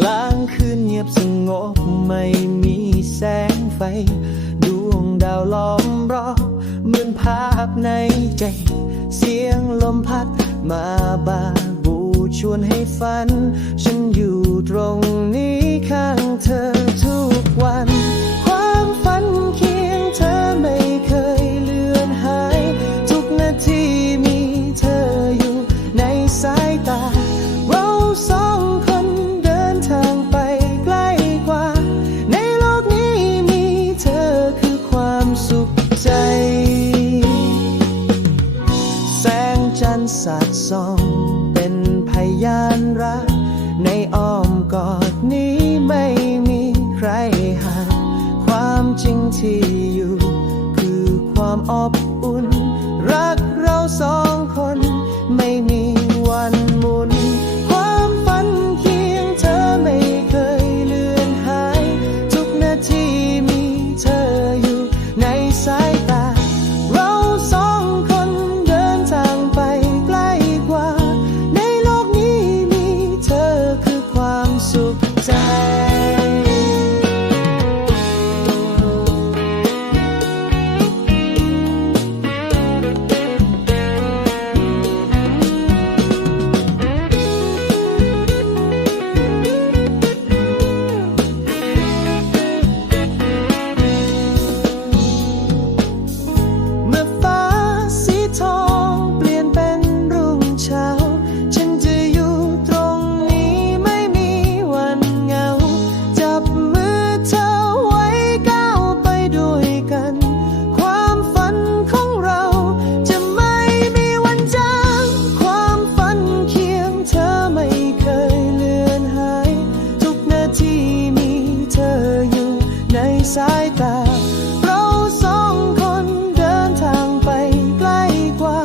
กลางบไม่มีแสงไฟ ดวงดาวล้อมรอบเหมือนภาพในใจ เสียงลมพัดมาบาบูชวนให้ฝัน ฉันอยู่ตรงาดส่องเป็นพยานรัก ในอ้อมกอดนี้ไม่มีใครห่าความจริงที่อยู่ คือความอบอุ่น สายตา เราสองคนเดินทางไปใกล้กว่า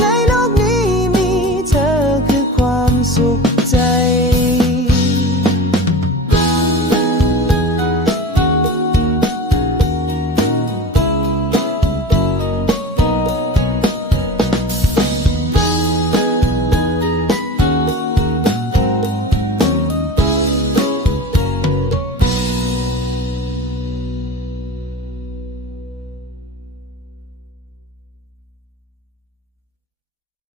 ในโลกนี้มีเธอคือความสุข